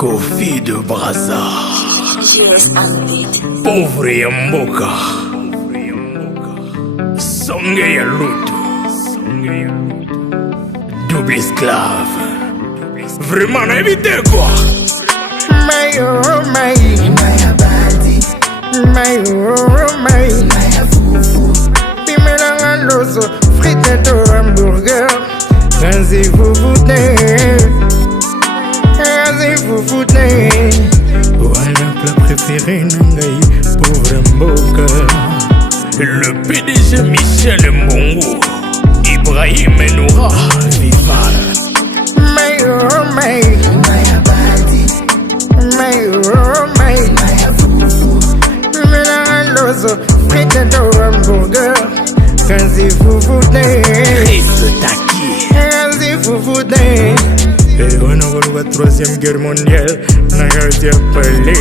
Kofi de Brazza. Pauvre Yamboka. Songe ya Lutu. Double esclave. Vraiment, évitez quoi. Mayo, Maya Badi. Mayo, Maya Fufu. Pimelanga loso, frites de hamburger. Razi vous foutez. Voilà plat préféré Nangaï, pauvre Mboka. Le PDG Michel Mbongo, Ibrahim Noura, Vival. Mayo, Maya Badi. Mayo, Maya Fufu. Pimelanga loso, frites de hamburger. Razi vous foutez. Chris Taki. Razi vous foutez. Et on a la troisième guerre mondiale, on a appelé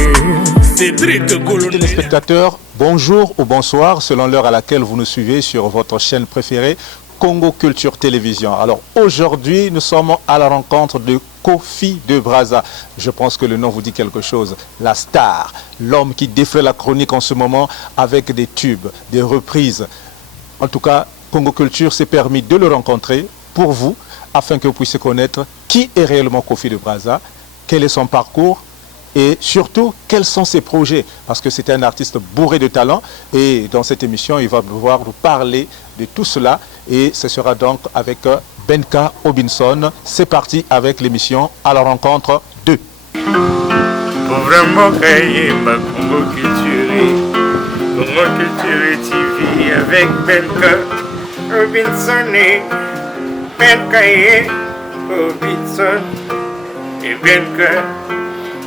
Cédric Goulou. Téléspectateurs, bonjour ou bonsoir selon l'heure à laquelle vous nous suivez sur votre chaîne préférée Congo Culture Télévision. Alors aujourd'hui, nous sommes à la rencontre de Kofi de Brazza. Je pense que le nom vous dit quelque chose. La star, l'homme qui défraie la chronique en ce moment avec des tubes, des reprises. En tout cas, Congo Culture s'est permis de le rencontrer pour vous, afin que vous puissiez connaître qui est réellement Kofi de Brazza, quel est son parcours et surtout quels sont ses projets. Parce que c'est un artiste bourré de talent et dans cette émission, il va pouvoir nous parler de tout cela et ce sera donc avec Benka Obinson. C'est parti avec l'émission à la rencontre 2. Vraiment, Congo Culture TV avec Benka Obinson. Benka Obinson et Benka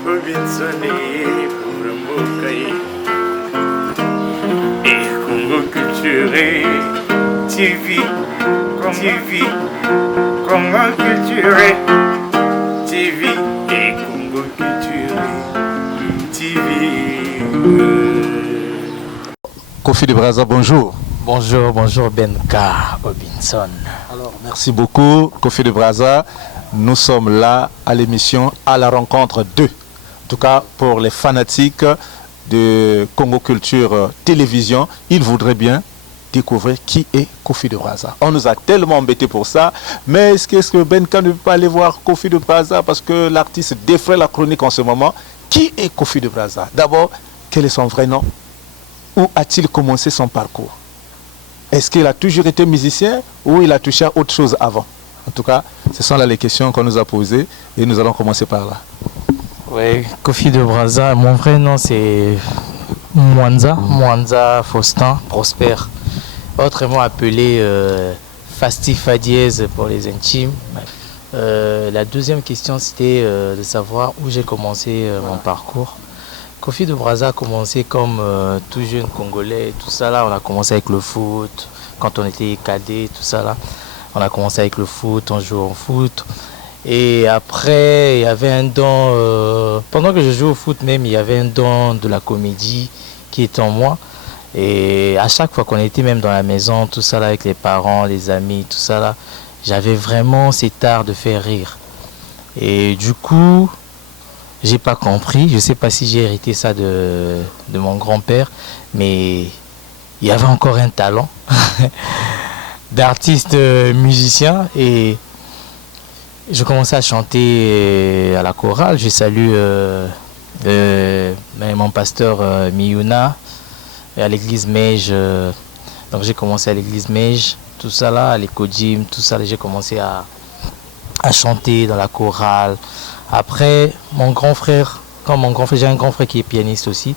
Obinson pour Mbokaye et Congo Culture TV, Congo Culture TV et Congo Culture TV. Kofi de Brazza, bonjour. Bonjour Benka Obinson. Alors, merci beaucoup Kofi de Brazza. Nous sommes là à l'émission à la rencontre 2. En tout cas, pour les fanatiques de Congo Culture Télévision, ils voudraient bien découvrir qui est Kofi de Brazza. On nous a tellement embêtés pour ça. Mais est-ce que Benka ne peut pas aller voir Kofi de Brazza parce que l'artiste défraie la chronique en ce moment? Qui est Kofi de Brazza? D'abord, quel est son vrai nom? Où a-t-il commencé son parcours? Est-ce qu'il a toujours été musicien ou il a touché à autre chose avant? En tout cas, ce sont là les questions qu'on nous a posées et nous allons commencer par là. Oui, Kofi de Brazza, mon vrai nom c'est Mwanza Faustin Prosper, autrement appelé Fastifa Dièse pour les intimes. La deuxième question c'était de savoir où j'ai commencé mon parcours. Kofi de Brazza a commencé comme tout jeune Congolais, tout ça là, on a commencé avec le foot, quand on était cadet, tout ça là, on a commencé avec le foot, on jouait au foot. Et après, il y avait un don, pendant que je jouais au foot même, il y avait un don de la comédie qui était en moi. Et à chaque fois qu'on était même dans la maison, tout ça là, avec les parents, les amis, tout ça là, j'avais vraiment cet art de faire rire. Et du coup, j'ai pas compris, je sais pas si j'ai hérité ça de mon grand-père, mais il y avait encore un talent d'artiste musicien et je commençais à chanter à la chorale. Je salue mon pasteur Miyuna à l'église Meige. Donc j'ai commencé à l'église Meige, tout ça là, à l'Ecodim, tout ça là, j'ai commencé à chanter dans la chorale. Après, j'ai un grand frère qui est pianiste aussi.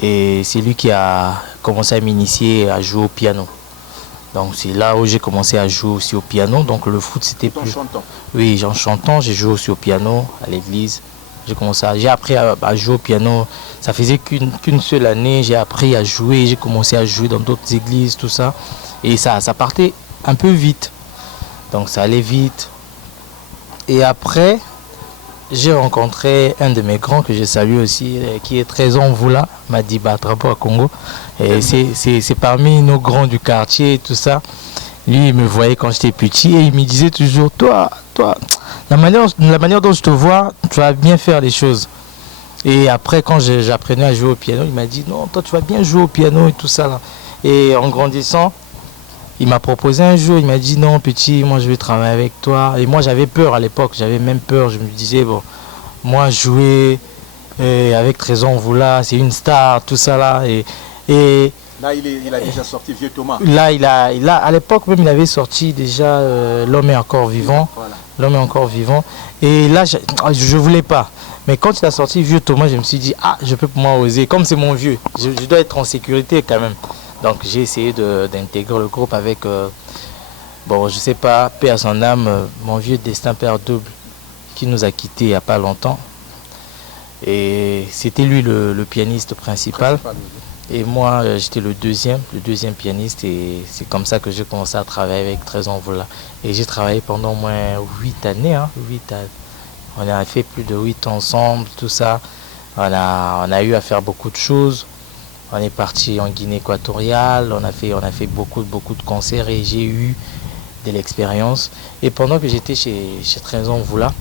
Et c'est lui qui a commencé à m'initier à jouer au piano. Donc c'est là où j'ai commencé à jouer aussi au piano. Donc le foot c'était plus... Chantant. Oui, en chantant, j'ai joué aussi au piano à l'église. J'ai appris à jouer au piano. Ça faisait qu'une seule année, j'ai appris à jouer. J'ai commencé à jouer dans d'autres églises, tout ça. Et ça partait un peu vite. Donc ça allait vite. Et après, j'ai rencontré un de mes grands que je salue aussi, qui est très en Voula, Madiba Trapo à Congo. Et c'est parmi nos grands du quartier et tout ça. Lui, il me voyait quand j'étais petit et il me disait toujours, toi, la manière dont je te vois, tu vas bien faire les choses. Et après, quand j'apprenais à jouer au piano, il m'a dit, non, toi, tu vas bien jouer au piano et tout ça, là. Et en grandissant, il m'a proposé un jour, il m'a dit, non, petit, moi, je vais travailler avec toi. Et moi, j'avais peur à l'époque, j'avais même peur. Je me disais, bon, moi, jouer avec Trésor Mvula, c'est une star, tout ça, là. Et Là, il a déjà sorti Vieux Thomas. là, à l'époque même, il avait sorti déjà L'homme est encore vivant. Voilà. L'homme est encore vivant. Et là, je voulais pas. Mais quand il a sorti Vieux Thomas, je me suis dit, ah, je peux pour moi oser. Comme c'est mon vieux, je dois être en sécurité quand même. Donc j'ai essayé d'intégrer le groupe avec, bon, je sais pas, paix à son âme, mon vieux Destin Père Double, qui nous a quittés il n'y a pas longtemps. Et c'était lui le pianiste principal. Et moi, j'étais le deuxième pianiste. Et c'est comme ça que j'ai commencé à travailler avec Trésor Mvula. Et j'ai travaillé pendant au moins 8 années. Hein, on a fait plus de 8 ans ensemble, tout ça. On a eu à faire beaucoup de choses. On est parti en Guinée équatoriale. On a fait beaucoup de concerts et j'ai eu de l'expérience. Et pendant que j'étais chez Trésor Mvula,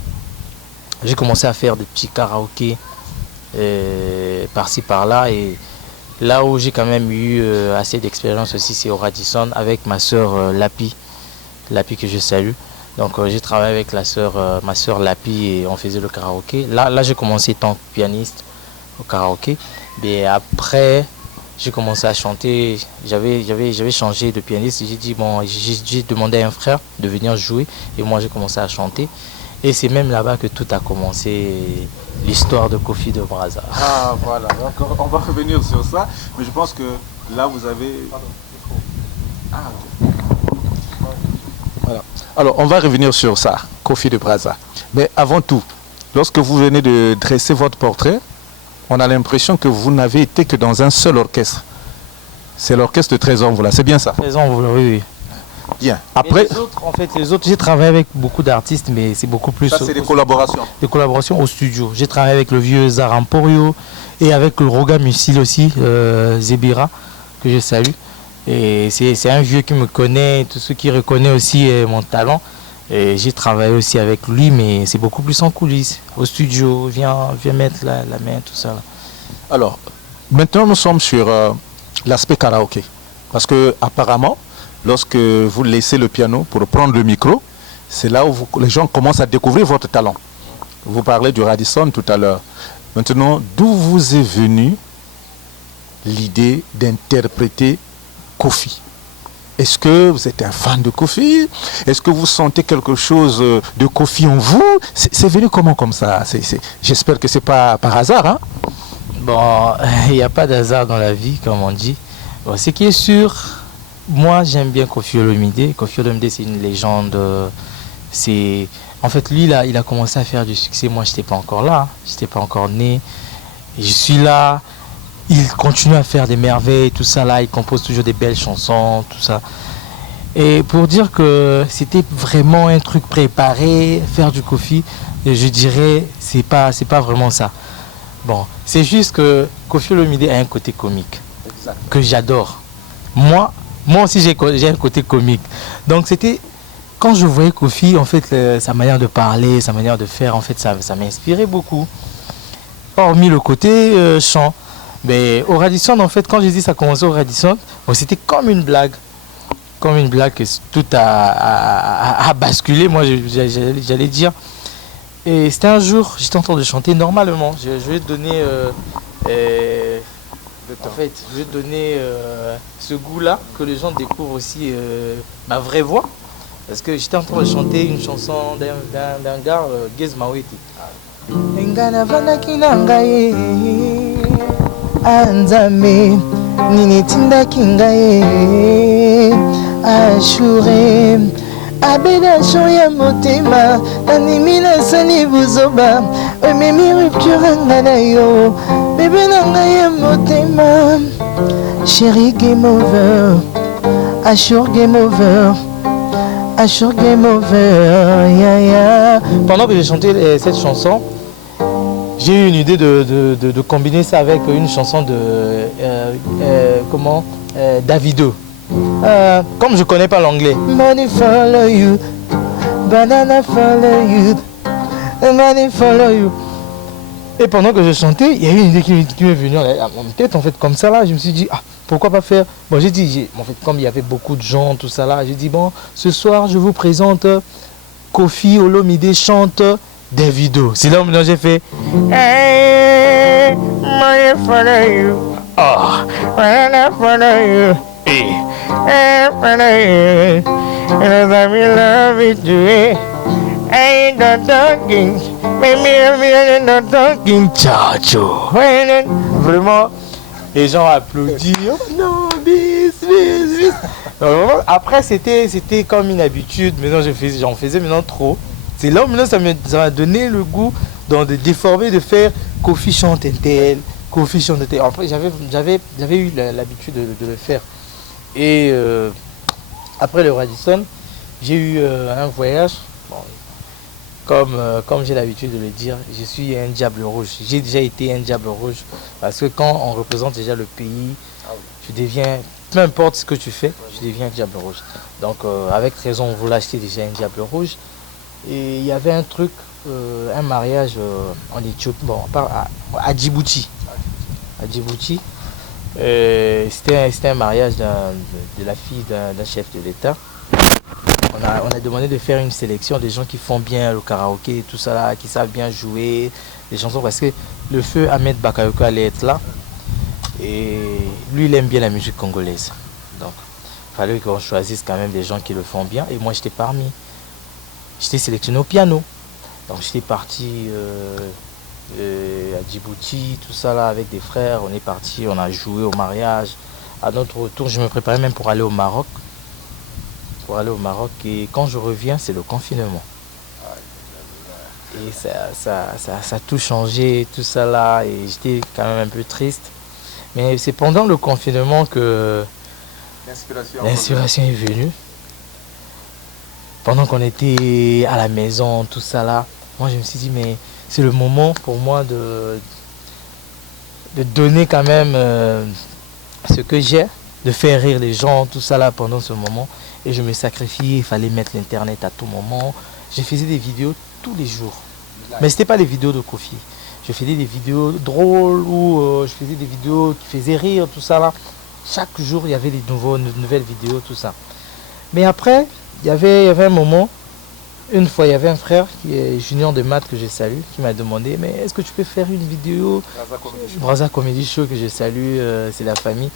j'ai commencé à faire des petits karaokés par-ci par-là. Et là où j'ai quand même eu assez d'expérience aussi, c'est au Radisson avec ma soeur Lapi que je salue. Donc j'ai travaillé avec ma soeur Lapi et on faisait le karaoké. Là j'ai commencé tant que pianiste au karaoké. Mais après, j'ai commencé à chanter. J'avais changé de pianiste. J'ai dit, bon, j'ai demandé à un frère de venir jouer. Et moi, j'ai commencé à chanter. Et c'est même là-bas que tout a commencé, l'histoire de Kofi de Brazza. Ah, voilà. Donc, on va revenir sur ça. Mais je pense que là, vous avez... Ah, ok. Voilà. Alors, on va revenir sur ça, Kofi de Brazza. Mais avant tout, lorsque vous venez de dresser votre portrait, on a l'impression que vous n'avez été que dans un seul orchestre. C'est l'orchestre de Trésor Mvula, c'est bien ça? Trésor Mvula, oui. Bien. Après, les autres, j'ai travaillé avec beaucoup d'artistes, mais c'est beaucoup plus... ça, c'est des collaborations. Des collaborations au studio. J'ai travaillé avec le vieux Zaramporio et avec le Roga Musil aussi, Zebira, que je salue. Et c'est un vieux qui me connaît, tout ce qui reconnaît aussi mon talent. Et j'ai travaillé aussi avec lui, mais c'est beaucoup plus en coulisses, au studio, viens mettre la main, tout ça. Là. Alors, maintenant nous sommes sur l'aspect karaoké. Parce que apparemment, lorsque vous laissez le piano pour prendre le micro, c'est là où les gens commencent à découvrir votre talent. Vous parlez du Radisson tout à l'heure. Maintenant, d'où vous est venue l'idée d'interpréter Kofi? Est-ce que vous êtes un fan de Kofi? Est-ce que vous sentez quelque chose de Kofi en vous? C'est venu comment comme ça? J'espère que c'est pas par hasard. Hein? Bon, il n'y a pas d'hasard dans la vie, comme on dit. Bon, ce qui est sûr, moi j'aime bien Kofi Olomide. Kofi Olomide, c'est une légende. En fait, lui, il a commencé à faire du succès. Moi, je n'étais pas encore là. Je n'étais pas encore né. Et je suis là. Il continue à faire des merveilles, tout ça là, il compose toujours des belles chansons, tout ça. Et pour dire que c'était vraiment un truc préparé, faire du Kofi, je dirais, c'est pas vraiment ça. Bon, c'est juste que Kofi Olomide a un côté comique, exact, que j'adore. Moi aussi j'ai un côté comique. Donc c'était, quand je voyais Kofi, en fait, sa manière de parler, sa manière de faire, en fait, ça m'inspirait beaucoup. Hormis le côté chant. Mais au Radisson, en fait, quand j'ai dit ça a commencé au Radisson, bon, c'était comme une blague. Comme une blague, que tout a basculé, moi j'allais dire. Et c'était un jour, j'étais en train de chanter normalement. Je vais te donner, ce goût-là, que les gens découvrent aussi ma vraie voix. Parce que j'étais en train de chanter une chanson d'un gars, Gez Maweti. Anzame nini tindaki ngai ashure abeda shoya motema nanimi nasali buzoba ememi rupture ngana yo bebe na ngai motema chérie game over assure game over yeah, yeah. Pendant que j'ai chanté cette chanson, j'ai eu une idée de combiner ça avec une chanson de Davido. Comme je connais pas l'anglais. Money follow you, banana follow you, Nobody follow you. Et pendant que je chantais, il y a une idée qui m'est venue à mon tête, en fait, comme ça là, je me suis dit, ah, pourquoi pas faire. Bon, j'ai dit, en fait, comme il y avait beaucoup de gens, tout ça là, j'ai dit, bon, ce soir, je vous présente Koffi Olomide chante Davido. C'est là où j'ai fait, Hey, money follow you. oh, Money follow you. hey. Hey, follow you. And I will love it to it. I ain't not talking. Maybe I'm not talking. Tchacho. When Vraiment, les gens applaudissent. Oh, non, bis. Donc, vraiment, après, c'était comme une habitude. Maintenant, j'en faisais maintenant trop. C'est là où maintenant, ça m'a donné le goût de déformer, de faire Koffi chante un tel, Koffi chante un tel. Après, j'avais eu l'habitude de le faire. Et après le Radisson, j'ai eu un voyage. Bon, comme j'ai l'habitude de le dire, je suis un diable rouge. J'ai déjà été un diable rouge. Parce que quand on représente déjà le pays, tu deviens, peu importe ce que tu fais, tu deviens un diable rouge. Donc avec raison, on voulait acheter déjà un diable rouge. Et il y avait un truc, un mariage en Éthiopie, bon, à Djibouti. À Djibouti. C'était un mariage de la fille d'un chef de l'État. On a demandé de faire une sélection des gens qui font bien le karaoké, tout ça là, qui savent bien jouer les chansons, parce que le feu Ahmed Bakayoko allait être là. Et lui, il aime bien la musique congolaise. Donc, il fallait qu'on choisisse quand même des gens qui le font bien. Et moi, j'étais parmi. J'étais sélectionné au piano. Donc, j'étais parti à Djibouti, tout ça là, avec des frères. On est parti, on a joué au mariage. À notre retour, je me préparais même pour aller au Maroc. Et quand je reviens, c'est le confinement. Et ça a tout changé, tout ça là, et j'étais quand même un peu triste. Mais c'est pendant le confinement que l'inspiration est venue. Pendant qu'on était à la maison, tout ça là, moi je me suis dit, mais c'est le moment pour moi de donner quand même ce que j'ai, de faire rire les gens, tout ça là pendant ce moment. Et je me sacrifiais, il fallait mettre l'internet à tout moment. Je faisais des vidéos tous les jours. Mais ce n'était pas des vidéos de Koffi. Je faisais des vidéos drôles ou je faisais des vidéos qui faisaient rire, tout ça là. Chaque jour, il y avait des nouvelles vidéos, tout ça. Mais après, il y avait un moment, une fois, il y avait un frère qui est junior de maths que je salue, qui m'a demandé, mais est-ce que tu peux faire une vidéo Braza Comedy Show que je salue, c'est la famille.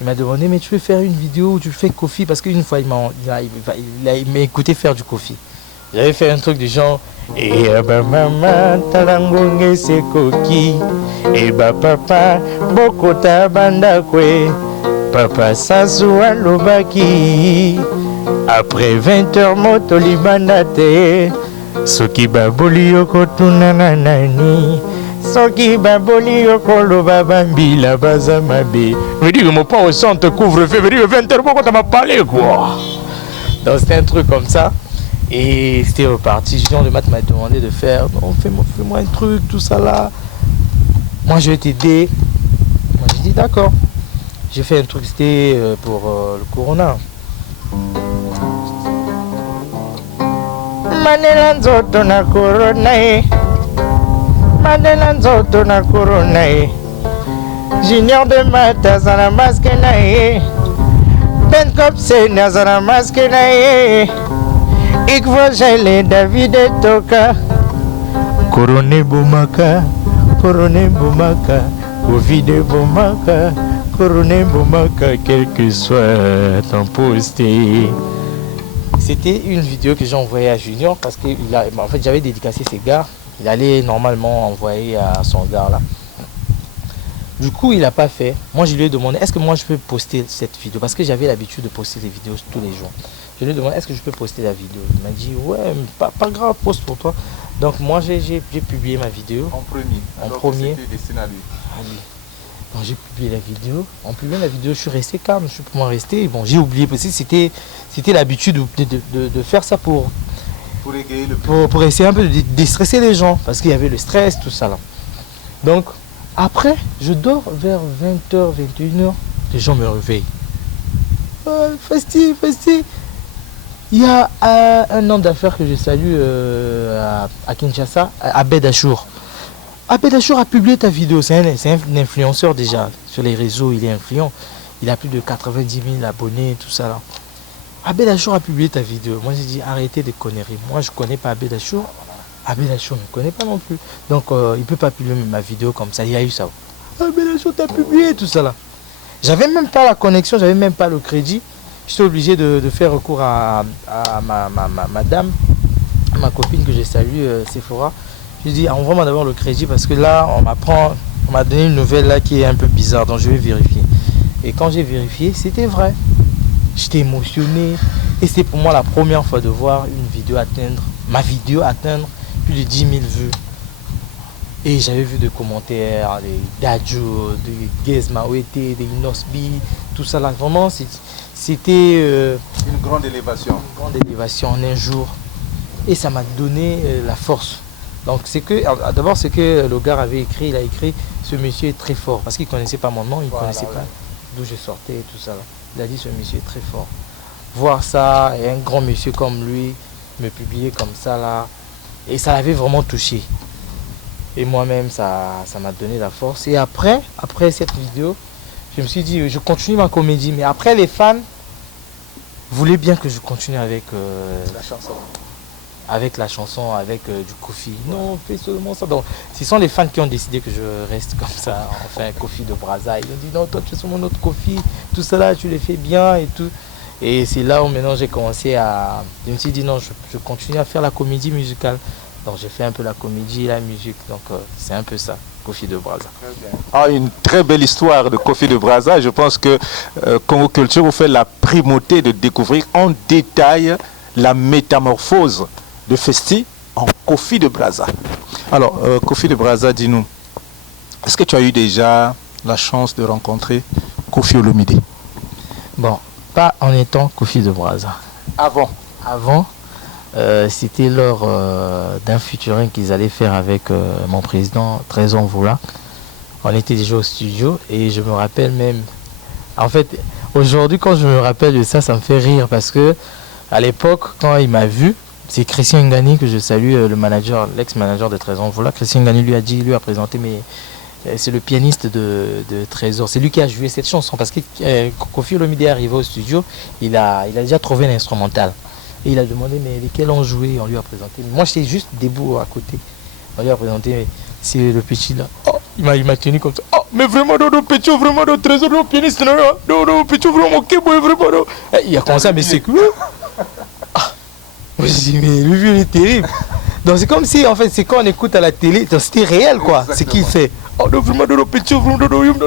Il m'a demandé, mais tu peux faire une vidéo où tu fais Koffi, parce qu'une fois, il m'a écouté faire du Koffi. J'avais fait un truc du genre, et maman talangonge se koki, et papa bokota bandakwe, papa sasua lobaki, après 20h moto libandate, soki baboli yoko tunananani. Soki baboli yokolo babambila bazamabe. Me dit que mon père au centre couvre-feu, me dit que 20h, pourquoi t'as pas parlé quoi? Donc c'était un truc comme ça. Et c'était reparti. Junior de maths m'a demandé de faire, non, fais-moi un truc, tout ça là. Moi je vais t'aider. Moi j'ai dit d'accord. J'ai fait un truc, c'était pour le Corona. Manela nzoto na corona. Madela nzoto na corona. Junior de maths azana masque na ye. Ben Kopse azana masque na ye. Ik vojele David Toka. Corona bomaka, corona bomaka, Covid bomaka, corona bomaka, quel que soit ton posté. C'était une vidéo que j'ai envoyée à Junior parce que en fait, j'avais dédicacé ses gars. Il allait normalement envoyer à son gars là. Du coup, il n'a pas fait. Moi, je lui ai demandé, est-ce que moi je peux poster cette vidéo? Parce que j'avais l'habitude de poster des vidéos tous les jours. Je lui ai demandé, est-ce que je peux poster la vidéo? Il m'a dit, ouais, pas grave, poste pour toi. Donc moi, j'ai publié ma vidéo. En premier. C'était destiné à lui. Donc j'ai publié la vidéo. En publiant la vidéo, je suis resté calme. Je suis pour moi resté. Bon, j'ai oublié parce que c'était l'habitude de faire ça pour égayer le public. Pour essayer un peu de déstresser les gens. Parce qu'il y avait le stress, tout ça là. Donc, après, je dors vers 20h, 21h. Les gens me réveillent. Fasti. Il y a un homme d'affaires que je salue à Kinshasa, Abed Achour. Abed Achour a publié ta vidéo, c'est un influenceur déjà. Sur les réseaux, il est influent. Il a plus de 90 000 abonnés, tout ça là. Abed Achour a publié ta vidéo. Moi j'ai dit arrêtez de conneries. Moi je connais pas Abed Achour. Abed Achour ne me connaît pas non plus. Donc il ne peut pas publier ma vidéo comme ça. Il y a eu ça. Abed Achour t'a publié tout ça là. J'avais même pas la connexion, j'avais même pas le crédit. J'étais obligé de faire recours à ma dame, ma copine que j'ai saluée, Sephora. Je lui ai dit envoie-moi d'abord le crédit parce que là on m'a donné une nouvelle là qui est un peu bizarre, donc je vais vérifier. Et quand j'ai vérifié, c'était vrai. J'étais émotionné et c'est pour moi la première fois de voir ma vidéo atteindre plus de 10 000 vues. Et j'avais vu des commentaires, des Dadjo, des Gezmawete, des Inosbi, tout ça là. Vraiment, c'était une grande élévation. Une grande élévation en un jour. Et ça m'a donné la force. Donc c'est que, d'abord c'est que le gars avait écrit, il a écrit, ce monsieur est très fort. Parce qu'il ne connaissait pas mon nom, il ne connaissait pas d'où je sortais et tout ça là. Il a dit ce monsieur est très fort. Voir ça, et un grand monsieur comme lui, me publier comme ça là, et ça l'avait vraiment touché. Et moi-même, ça m'a donné la force. Et après cette vidéo, je me suis dit, je continue ma comédie. Mais après, les fans voulaient bien que je continue avec la chanson. Avec la chanson, avec du Kofi. Non, fais seulement ça. Donc, ce sont les fans qui ont décidé que je reste comme ça, enfin, Kofi de Brazza. Ils ont dit, non, toi, tu es sur mon autre Kofi. Tout ça là, tu les fais bien et tout. Et c'est là où maintenant j'ai commencé à... Je me suis dit, non, je continue à faire la comédie musicale. Donc j'ai fait un peu la comédie et la musique, donc c'est un peu ça, Kofi de Brazza. Ah, une très belle histoire de Kofi de Brazza. Je pense que Congo Culture vous fait la primauté de découvrir en détail la métamorphose de Festi en Kofi de Brazza. Alors, Kofi de Brazza, dis-nous, est-ce que tu as eu déjà la chance de rencontrer Koffi Olomide? Bon, pas en étant Kofi de Brazza. Avant, c'était lors d'un featuring qu'ils allaient faire avec mon président Trésor Mvula. On était déjà au studio et je me rappelle même... En fait, aujourd'hui, quand je me rappelle de ça, ça me fait rire parce que à l'époque, quand il m'a vu, c'est Christian Ngani que je salue, le manager, l'ex-manager de Trésor Mvula. Christian Ngani lui a présenté, mais c'est le pianiste de Trésor. C'est lui qui a joué cette chanson parce que Koffi Olomide est arrivé au studio, il a déjà trouvé l'instrumental. Et il a demandé mais lesquels ont joué, on lui a présenté. Moi j'étais juste debout à côté. On lui a présenté, c'est le petit là. Oh, il m'a tenu comme ça. Oh, mais vraiment, non, petit, vraiment, non, Trésor, non, pianiste, non, petit, vraiment, ok, boy, vraiment, non. Et il a commencé à me secouer. Ah, moi je dis, mais le vieux il est terrible. Donc c'est comme si, en fait, c'est quand on écoute à la télé, c'était réel quoi, ce qu'il fait. Oh non, vraiment, non, petit, vraiment, non, vraiment.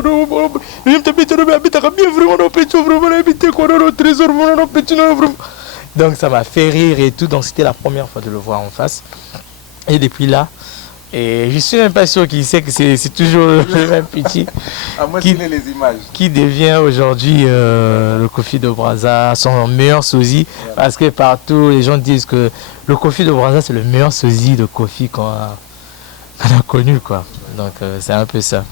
Donc ça m'a fait rire et tout, donc c'était la première fois de le voir en face. Et depuis là, et je suis même pas sûr qu'il sait que c'est toujours le même petit qui devient aujourd'hui le Koffi de Brazza, son meilleur sosie. Parce que partout les gens disent que le Koffi de Brazza c'est le meilleur sosie de Koffi qu'on a connu quoi. Donc c'est un peu ça.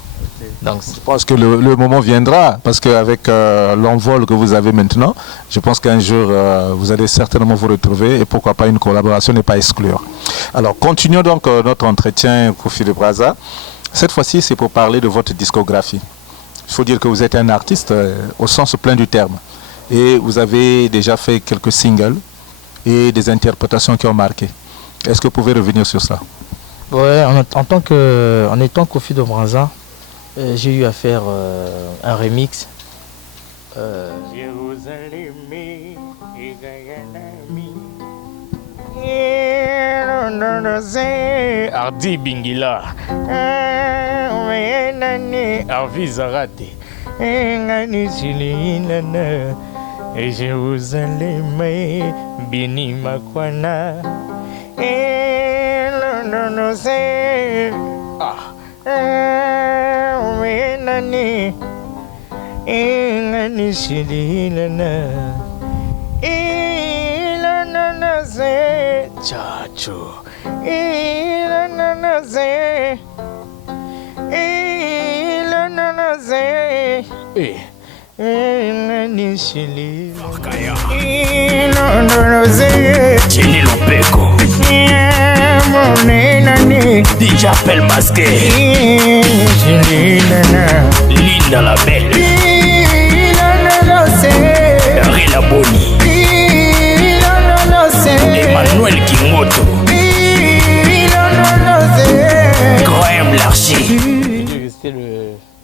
Donc, je pense que le moment viendra, parce qu'avec l'envol que vous avez maintenant, je pense qu'un jour, vous allez certainement vous retrouver, et pourquoi pas une collaboration n'est pas exclure. Alors, continuons donc notre entretien, Koffi de Brazza. Cette fois-ci, c'est pour parler de votre discographie. Il faut dire que vous êtes un artiste au sens plein du terme. Et vous avez déjà fait quelques singles et des interprétations qui ont marqué. Est-ce que vous pouvez revenir sur ça? Ouais, en étant Koffi de Brazza, j'ai eu à faire un remix. Ardi Bingila Arvi Zarate Ngani Silinana Jérusalem Bini Makwana Nani Ngani Silinana Ilana ze Chacho Ilana ze Jenny Lopeko, DJ Appel Masqué, Linda la Belle, Rila Boni, Emmanuel Kingoto, Graham Larcher. C'était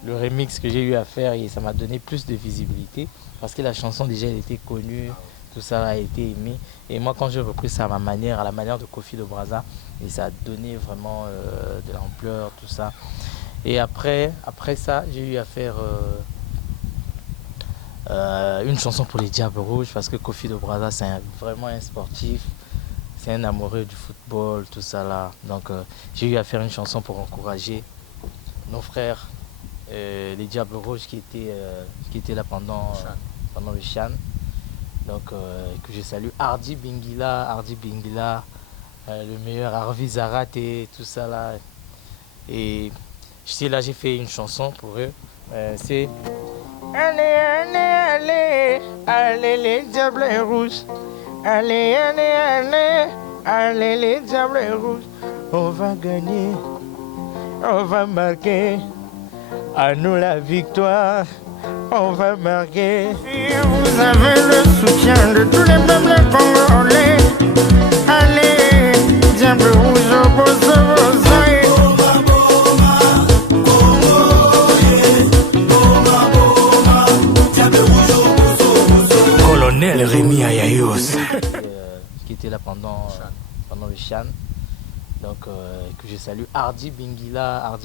le remix que j'ai eu à faire et ça m'a donné plus de visibilité parce que la chanson déjà elle était connue, tout ça a été aimé. Et moi quand j'ai repris ça à ma manière, à la manière de Kofi de Brazza, et ça a donné vraiment de l'ampleur, tout ça. Et après ça, j'ai eu à faire une chanson pour les Diables Rouges parce que Kofi de Brazza c'est vraiment un sportif, c'est un amoureux du football, tout ça là. Donc j'ai eu à faire une chanson pour encourager nos frères, les Diables Rouges qui étaient là pendant le Chan. Donc que je salue Hardy Bingila, le meilleur Harvey Zarate, tout ça là. Et là j'ai fait une chanson pour eux. C'est allez, allez, allez, allez les Diables Rouges. Allez, allez, allez, allez les Diables Rouges. On va gagner, on va marquer. À nous la victoire, on va marquer. Et vous avez le soutien de tous les peuples congolais. Allez, Diable Rouge, Colonel Rémi Ayayos. Qui était là pendant le Chan. Donc que je salue Hardy Bingila,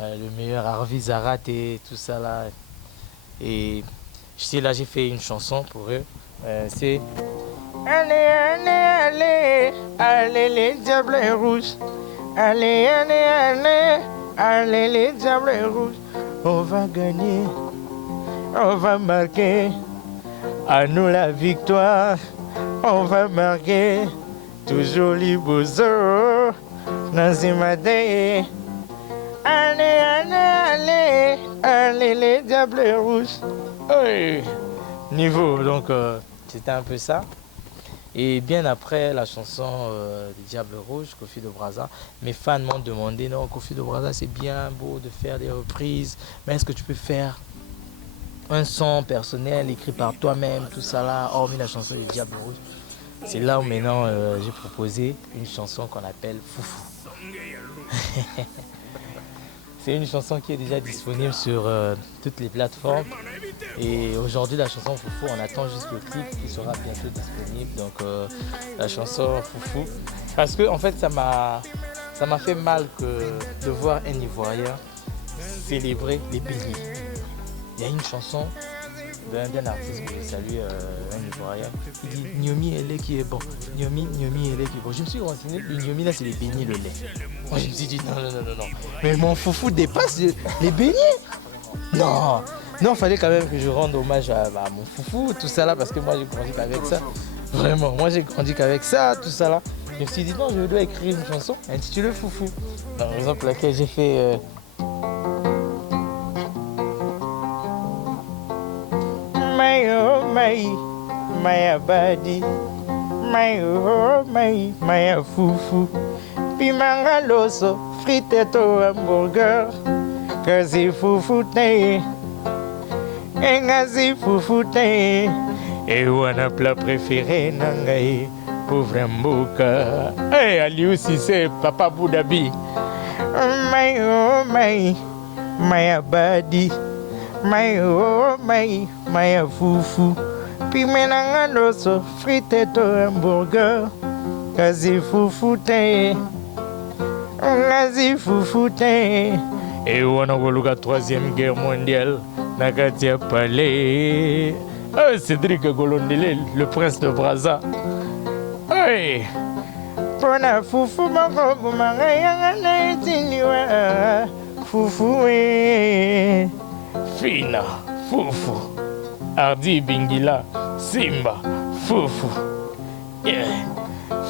le meilleur Harvey Zarate, tout ça là. Et là j'ai fait une chanson pour eux. C'est allez, allez, allez, allez les Diables Rouges. Allez, allez, allez, allez les Diables Rouges. On va gagner, on va marquer. À nous la victoire, on va marquer. Toujours Libozo, Nazimade. Allez, allez, allez, allez les Diables Rouges. Oui. Niveau, donc c'était un peu ça. Et bien après la chanson des Diables Rouges, Kofi de Brazza, mes fans m'ont demandé, non, Kofi de Brazza c'est bien beau de faire des reprises, mais est-ce que tu peux faire un son personnel écrit par toi-même, tout ça là, hormis la chanson des Diables Rouges? C'est là où maintenant j'ai proposé une chanson qu'on appelle Foufou. C'est une chanson qui est déjà disponible sur toutes les plateformes. Et aujourd'hui, la chanson Foufou, on attend juste le clip qui sera bientôt disponible. Donc la chanson Foufou. Parce que en fait, ça m'a fait mal de voir un Ivoirien célébrer les beignets. Il y a une chanson d'un artiste que je salue, un Ivoirien, il dit Nyomi elle qui est bon, Nyomi elle qui est bon. Je me suis renseigné, le Nyomi là c'est les beignets, le lait. Moi je me suis dit non. Mais mon foufou dépasse les beignets. Non, il fallait quand même que je rende hommage à mon foufou, tout ça là, parce que moi j'ai grandi qu'avec ça. Vraiment, moi j'ai grandi qu'avec ça, tout ça là. Je me suis dit non, je dois écrire une chanson intitulée Foufou. Par exemple laquelle j'ai fait Maya badi, Maya foufou, pimanga loso, friteto hamburger, kazi foufou te, engazi foufou te, et wana plat préféré nangai, pauvre mbuka, hey Ali aussi c'est Papa Boudabi, Maya badi. Maya foufou, pimenanga loso, friteto hamburger, kazi foufou te, et on a voulu la 3e guerre mondiale, Nakatia Palais, Cédric Golondele, le prince de Brazza. Hey, pona foufou mango mangayanga na etiniwa, foufou Fina, Foufou, Hardy Bingila, Simba, Foufou, yeah.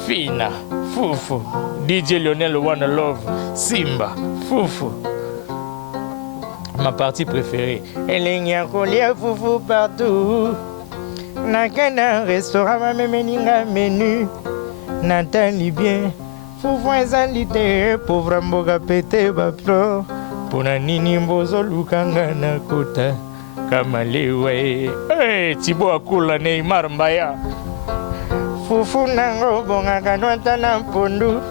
Fina, Foufou, DJ Lionel One Love, Simba, Foufou. ma partie préférée. Elenya kolia fufu partout. Nakana restaurant ma meninga menu. Nathalie bien. Fufu ezali te pauvre mboga pete bapro. Pona nini mbozo lukanga na kota. Kamalewe. Hey, Thibaut Akula Neymar Mbaya. Fufu nango bongaka nwata na mpondu.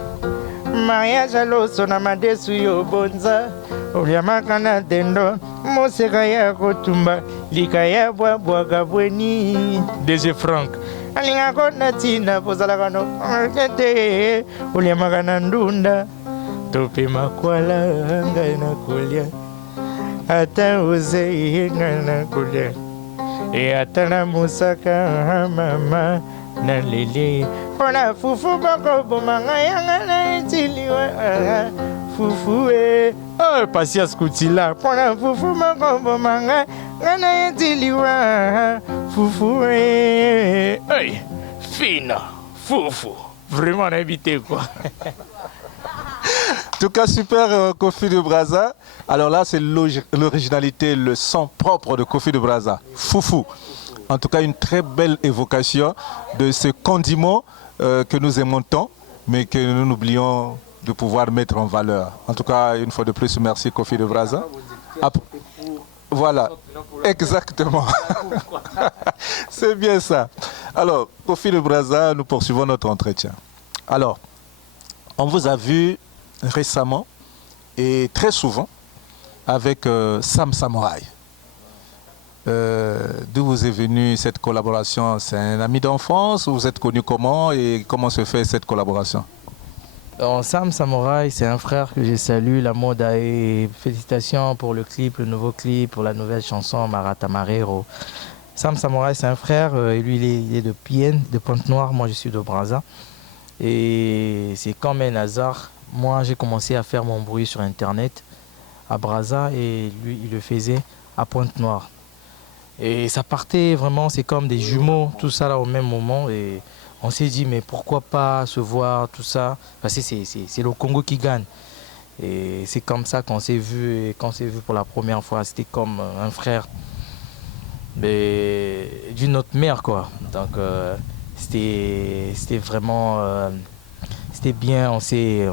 Mariage aloso na madesu yo bonza. Oliamaka na tendo. Moseka ya kotumba. Lika ya bwabwaga bweni. DG Frank. Alinga kona tina pozalaka no. Kete. Oliamaka na ndunda. Tope makwala ngai na kolia. Ata ose ngai na kolia. E ata na musaka mama. Na lele pona fufu bako bomanga yanga na etiliwa fufu Patience Kutila pona fufu bako bomanga na etiliwa fufu Hey, fina, fufu. Vraiment on a évité quoi. En tout cas, super Kofi de Brazza. Alors là, c'est l'originalité, le son propre de Kofi de Brazza. Foufou. En tout cas, une très belle évocation de ce condiment que nous aimons tant, mais que nous n'oublions de pouvoir mettre en valeur. En tout cas, une fois de plus, merci Kofi de Brazza. Voilà, exactement. C'est bien ça. Alors, Kofi de Brazza, nous poursuivons notre entretien. Alors, on vous a vu récemment et très souvent avec Sam Samouraï. D'où vous est venue cette collaboration? C'est un ami d'enfance ou vous êtes connu comment et comment se fait cette collaboration? Alors, Sam Samouraï, c'est un frère que j'ai salué, la mode et félicitations pour le clip, le nouveau clip, pour la nouvelle chanson Marata Marero. Sam Samouraï, c'est un frère, et lui il est de Pienne, de Pointe-Noire, moi je suis de Brazza. Et c'est comme un hasard, moi j'ai commencé à faire mon bruit sur internet à Brazza et lui il le faisait à Pointe-Noire. Et ça partait vraiment, c'est comme des jumeaux, tout ça là au même moment. Et on s'est dit, mais pourquoi pas se voir, tout ça. Parce que c'est le Congo qui gagne. Et c'est comme ça qu'on s'est vu. Et quand on s'est vu pour la première fois, c'était comme un frère d'une autre mère, quoi. Donc c'était vraiment... c'était bien, on s'est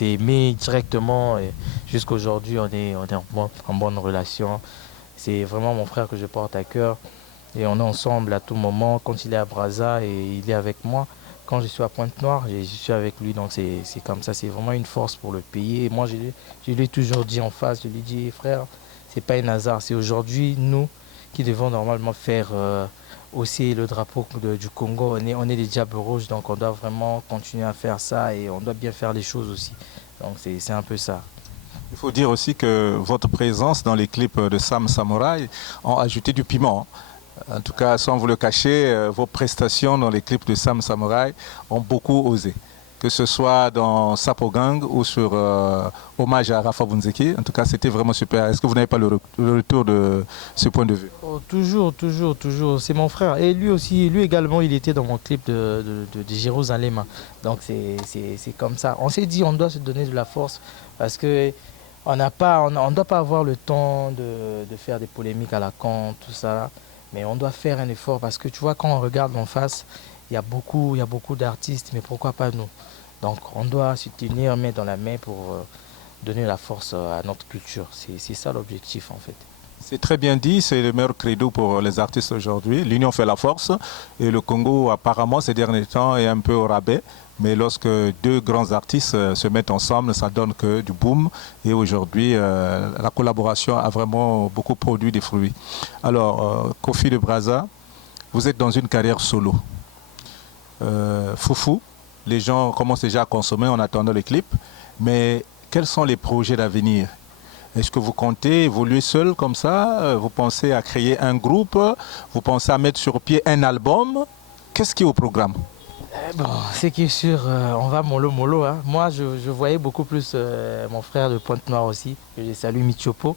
aimé directement. Et jusqu'à aujourd'hui, on est en bonne relation. C'est vraiment mon frère que je porte à cœur. Et on est ensemble à tout moment. Quand il est à Brazza et il est avec moi. Quand je suis à Pointe-Noire, je suis avec lui. Donc c'est comme ça. C'est vraiment une force pour le pays. Et moi, je lui ai toujours dit en face. Je lui ai dit, frère, c'est pas un hasard. C'est aujourd'hui, nous, qui devons normalement faire aussi le drapeau du Congo. On est des Diables Rouges. Donc on doit vraiment continuer à faire ça. Et on doit bien faire les choses aussi. Donc c'est un peu ça. Il faut dire aussi que votre présence dans les clips de Sam Samouraï ont ajouté du piment. En tout cas, sans vous le cacher, vos prestations dans les clips de Sam Samouraï ont beaucoup osé. Que ce soit dans Sapo Gang ou sur Hommage à Rafa Bunzeki. En tout cas, c'était vraiment super. Est-ce que vous n'avez pas le retour de ce point de vue? Toujours. C'est mon frère. Et lui aussi, lui également, il était dans mon clip de Jérusalem. Donc c'est comme ça. On s'est dit, on doit se donner de la force parce que on ne doit pas avoir le temps de faire des polémiques à la con, tout ça. Mais on doit faire un effort parce que tu vois, quand on regarde en face, il y a beaucoup d'artistes, mais pourquoi pas nous? Donc on doit se tenir main dans la main pour donner la force à notre culture. C'est ça l'objectif en fait. C'est très bien dit, c'est le meilleur credo pour les artistes aujourd'hui. L'union fait la force et le Congo apparemment ces derniers temps est un peu au rabais. Mais lorsque deux grands artistes se mettent ensemble, ça donne que du boom. Et aujourd'hui, la collaboration a vraiment beaucoup produit des fruits. Alors, Kofi de Brazza, vous êtes dans une carrière solo. Foufou, les gens commencent déjà à consommer en attendant les clips. Mais quels sont les projets d'avenir? Est-ce que vous comptez évoluer seul comme ça? Vous pensez à créer un groupe? Vous pensez à mettre sur pied un album? Qu'est-ce qui est au programme? Bon, ce qui est sûr, on va mollo. Hein. Moi, je voyais beaucoup plus mon frère de Pointe-Noire aussi, que je salue, Michopo.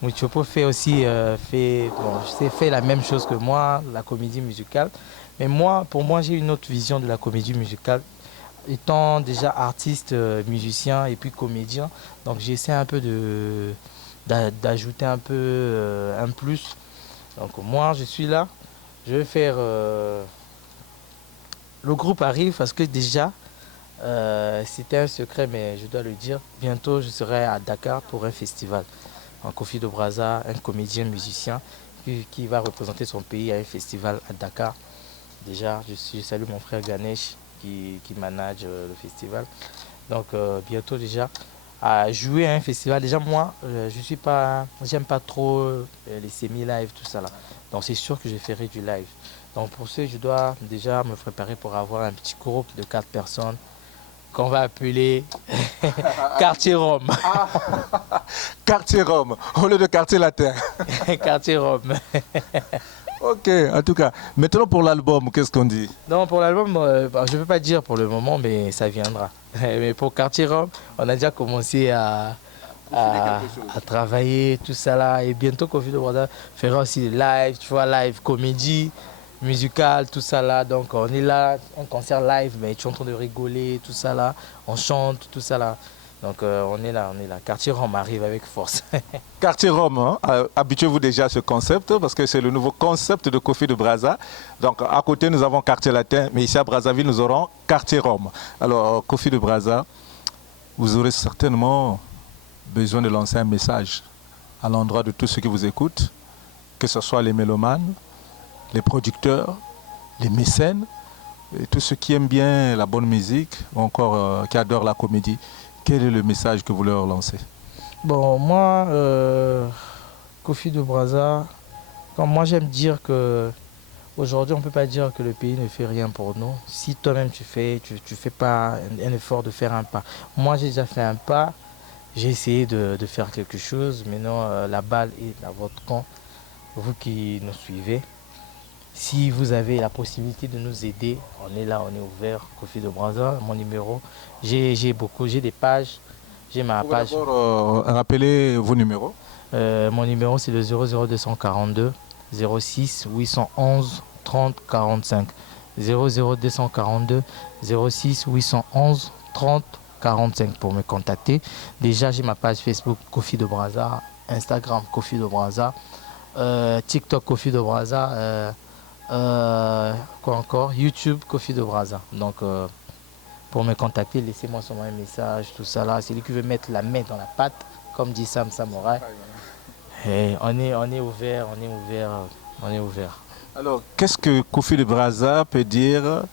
Michopo fait aussi fait la même chose que moi, la comédie musicale. Mais moi, pour moi, j'ai une autre vision de la comédie musicale. Étant déjà artiste, musicien et puis comédien, donc j'essaie un peu de d'ajouter un peu un plus. Donc moi, je suis là. Je vais faire... Le groupe arrive parce que déjà, c'était un secret, mais je dois le dire. Bientôt, je serai à Dakar pour un festival. En Kofi de Brazza, un comédien musicien qui va représenter son pays à un festival à Dakar. Déjà, je salue mon frère Ganesh qui manage le festival. Donc bientôt déjà, à jouer à un festival. Déjà moi, j'aime pas trop les semi-live, tout ça là. Donc c'est sûr que je ferai du live. Donc pour ce, je dois déjà me préparer pour avoir un petit groupe de 4 personnes qu'on va appeler Quartier Rome. Quartier Rome, au lieu de quartier latin. Quartier Rome. Ok, en tout cas. Maintenant pour l'album, qu'est-ce qu'on dit? Non, pour l'album, je ne peux pas dire pour le moment, mais ça viendra. Mais pour Quartier Rome, on a déjà commencé à travailler, tout ça là. Et bientôt, Kofi de Brazza fera aussi des lives, tu vois, live comédie, musicale, tout ça là. Donc on est là, un concert live, mais tu es en train de rigoler, tout ça là. On chante, tout ça là. Donc on est là. Quartier Rome arrive avec force. Quartier Rome, hein? Habituez-vous déjà à ce concept parce que c'est le nouveau concept de Kofi de Brazza. Donc à côté nous avons Quartier Latin, mais ici à Brazzaville nous aurons Quartier Rome. Alors Kofi de Brazza, vous aurez certainement besoin de lancer un message à l'endroit de tous ceux qui vous écoutent, que ce soit les mélomanes, les producteurs, les mécènes, et tous ceux qui aiment bien la bonne musique ou encore qui adorent la comédie. Quel est le message que vous leur lancez? Bon, moi, Kofi de Brazza, quand moi j'aime dire que aujourd'hui on ne peut pas dire que le pays ne fait rien pour nous. Si toi-même tu fais pas un effort de faire un pas. Moi j'ai déjà fait un pas, j'ai essayé de faire quelque chose. Maintenant la balle est à votre camp, vous qui nous suivez. Si vous avez la possibilité de nous aider, on est là, on est ouvert. Kofi de Brazza, mon numéro. J'ai des pages. J'ai ma page. Vous pouvez d'abord rappeler vos numéros. Mon numéro c'est le 00242 06 811 30 45. 00242 06 811 30 45 pour me contacter. Déjà j'ai ma page Facebook Kofi de Brazza, Instagram Kofi de Brazza, TikTok Kofi de Brazza. Quoi encore, YouTube Kofi de Brazza. Donc pour me contacter, laissez-moi seulement un message, tout ça là. C'est lui qui veut mettre la main dans la pâte, comme dit Sam Samouraï. Et on est ouvert. Alors, qu'est-ce que Kofi de Brazza peut dire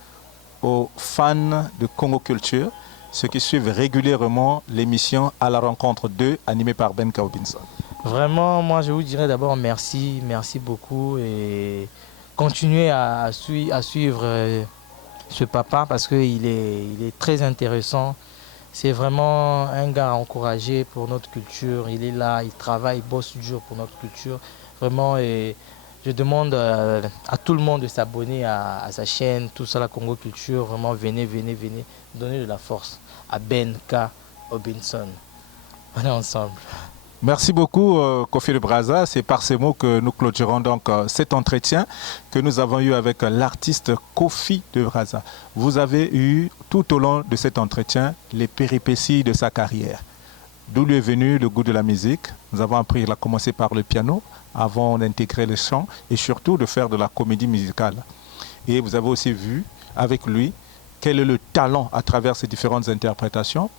aux fans de Congo Culture, ceux qui suivent régulièrement l'émission À la rencontre 2, animée par Ben Kaubinson? Vraiment, moi je vous dirais d'abord merci beaucoup et continuez à suivre ce papa parce qu'il est très intéressant. C'est vraiment un gars à encourager pour notre culture. Il est là, il travaille, il bosse dur pour notre culture. Vraiment, et je demande à tout le monde de s'abonner à sa chaîne, tout ça, la Congo Culture. Vraiment, venez, donner de la force à Ben K. Robinson. On est ensemble. Merci beaucoup Kofi de Brazza. C'est par ces mots que nous clôturons donc cet entretien que nous avons eu avec l'artiste Kofi de Brazza. Vous avez eu tout au long de cet entretien les péripéties de sa carrière. D'où lui est venu le goût de la musique. Nous avons appris à commencer par le piano avant d'intégrer le chant et surtout de faire de la comédie musicale. Et vous avez aussi vu avec lui quel est le talent à travers ses différentes interprétations.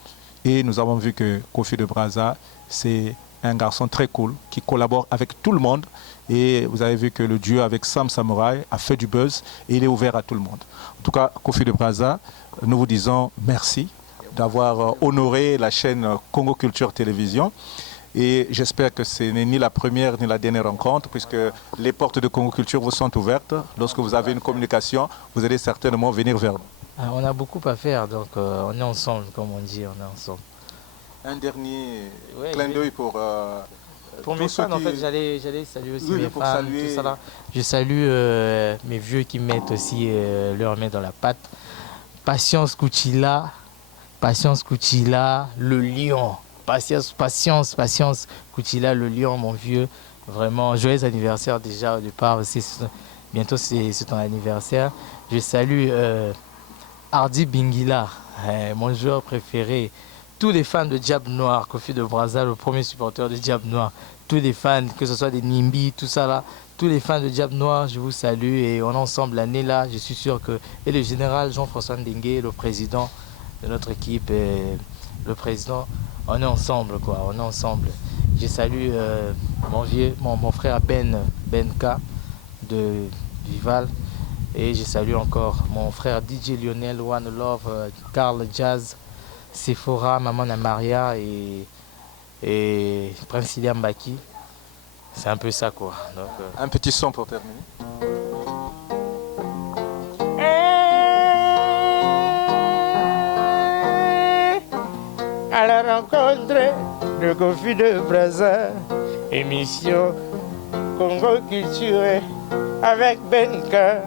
Et nous avons vu que Kofi de Brazza, c'est un garçon très cool qui collabore avec tout le monde. Et vous avez vu que le duo avec Sam Samouraï a fait du buzz et il est ouvert à tout le monde. En tout cas, Kofi de Brazza, nous vous disons merci d'avoir honoré la chaîne Congo Culture Télévision. Et j'espère que ce n'est ni la première ni la dernière rencontre, puisque les portes de Congo Culture vous sont ouvertes. Lorsque vous avez une communication, vous allez certainement venir vers nous. On a beaucoup à faire, donc on est ensemble, comme on dit, on est ensemble. Un dernier clin d'œil pour mes fans, en fait, j'allais saluer aussi mes fans, tout ça là. Je salue mes vieux qui mettent aussi leur main dans la pâte. Patience Kuchila, le lion. Patience Kuchila, le lion, mon vieux. Vraiment, joyeux anniversaire déjà au départ. Bientôt c'est ton anniversaire. Je salue Hardy Bingila, mon joueur préféré. tous les fans de Diable Noir, Kofi de Brazza, le premier supporter de Diable Noir, tous les fans, que ce soit des Nimbi, tout ça là, tous les fans de Diable Noir, je vous salue et on est ensemble l'année là, je suis sûr que, et le général Jean-François Ndengue, le président de notre équipe, et le président, on est ensemble quoi, on est ensemble. Je salue mon frère Benka de Vival et je salue encore mon frère DJ Lionel, One Love, Carl Jazz, Sephora, Maman Maria et Prince Iliam Baki. C'est un peu ça quoi. Donc, Un petit son pour terminer. À la rencontre de Kofi de Brazza, émission Congo Culture avec Benka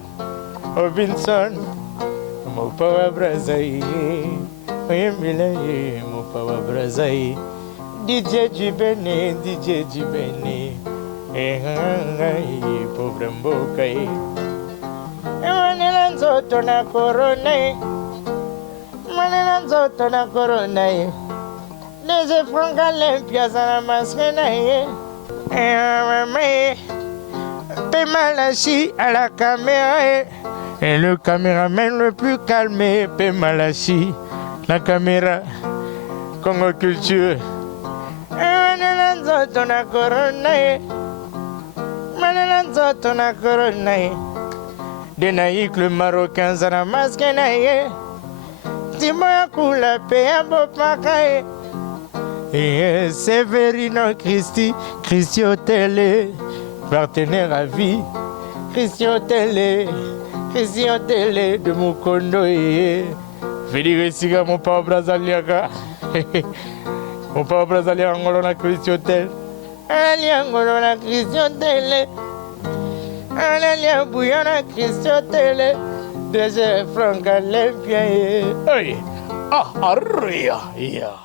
Robinson, mon papa Brazzaï, mon papa Brazzaï, DJ du Bénin, pauvre Mbokaï. Manenanzo na corona, manenanzo na corona. Les francs piazza na masquena Pemalachi à la caméra et le caméraman le plus calmé Pemalachi la caméra Congo Culture Manananzo na corona Manananzo na corona Denaïk le marocain zana masquena Timoya kula pe abo pakae et Severino Christio Télé, partenaire à vie, Christio Télé de Mukondo et Félix Siga, mon papa Brazaliaga, mon papa Brazaliaga, Angolona Christio Télé, Angolona Christio Télé, Bouillona Christio Télé, DG Franck Olympia. Hey, ah, arria, yeah.